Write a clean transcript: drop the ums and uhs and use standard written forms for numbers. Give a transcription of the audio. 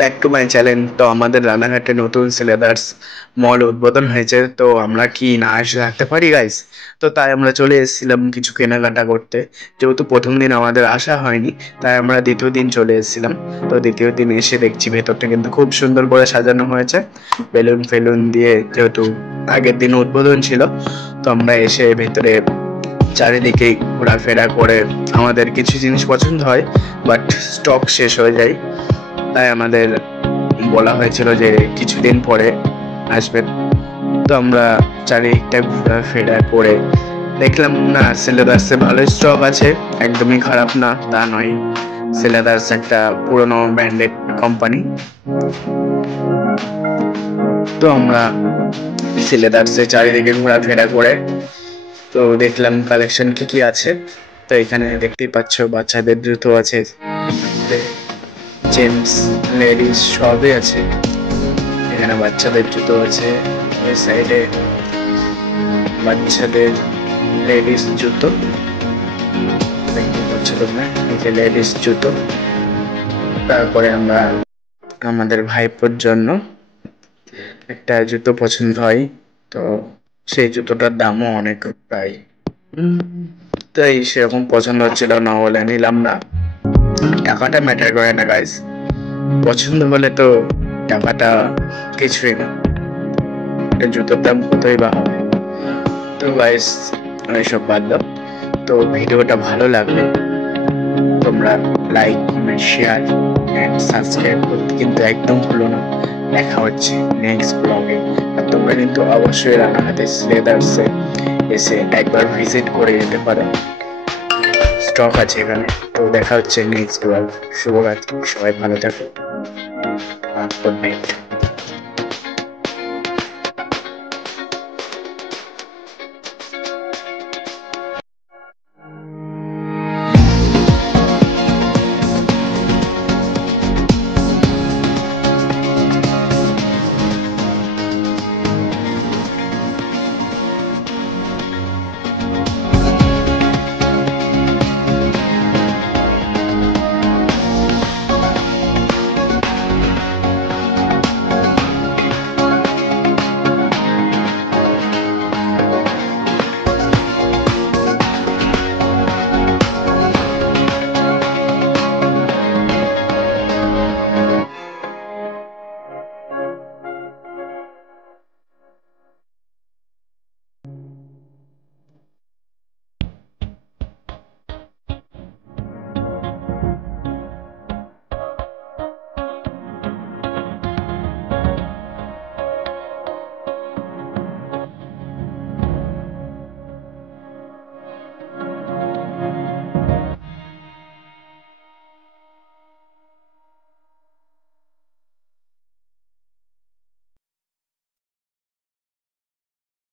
Back to my channel. তো আমাদের রানাঘাটে নতুন সিলেদার্স মল উদ্বোধন হয়েছে, তো আমরা কি না এসে থাকতে পারি গাইস? তো তাই আমরা চলে এসেছিলাম কিছু কেনাকাটা করতে। যেহেতু প্রথম দিন আমাদের আসা হয়নি, তাই আমরা দ্বিতীয় দিন চলে এসেছিলাম। তো দ্বিতীয় দিন এসে দেখছি ভেতরটা কিন্তু খুব সুন্দর করে সাজানো হয়েছে বেলুন ফেলুন দিয়ে, যেহেতু আগের দিন উদ্বোধন ছিল। তো আমরা এসে ভেতরে চারিদিকে ঘোরাফেরা করে আমাদের কিছু জিনিস পছন্দ হয়, বাট স্টক শেষ হয়ে যায়। তাই আমাদের বলা হয়েছিল যে কিছুদিন পরে আসবেন। তো আমরা চারিদিকটা ঘোরাফেরা করে দেখলাম না, সিলেদার্সে ভালোই স্টক আছে, একদমই খারাপ না তা নয়। সিলেদার্স একটা পুরনো ব্র্যান্ডেড কোম্পানি। তো আমরা সিলেদার্সে চারিদিকে ঘোরাফেরা করে তো দেখলাম কালেকশন কি কি আছে। তো এখানে দেখতেই পাচ্ছ বাচ্চাদের জুতো আছে, জেন্টস লেডিস সবই আছে। এখানে বাচ্চাদের জুতো আছে, ওই সাইডে বাচ্চাদের লেডিস জুতো দেখতে পাচ্ছ তোমরা, এই যে লেডিস জুতো। তারপরে আমরা আমাদের ভাইপোর জন্য একটা জুতো পছন্দ হয়, তো সেই জুতোটার দামও অনেক প্রায়, তাই সেরকম পছন্দ হচ্ছিল না বলে নিলাম না। টাকাটা ম্যাটার করে না গাইস, পছন্দ হলে তো টাকাটা কিছুই না, জুতোর দাম কতই বা হবে। তো গাইস এইসব বাদ দাও। তো ভিডিওটা ভালো লাগলে তোমরা like comment share and subscribe করতে কিন্তু একদম ভুলো না। দেখা হচ্ছে নেক্সট ব্লগে। আর তোমরা কিন্তু অবশ্যই রানাঘাটের সিলেদার্সে এসে একবার ভিজিট করে যেতে পারো, স্টক আছে এখানে। তো দেখা হচ্ছে নেক্সট ব্লগ। শুভরাত্রি, সবাই ভালো থাকো, গুড নাইট।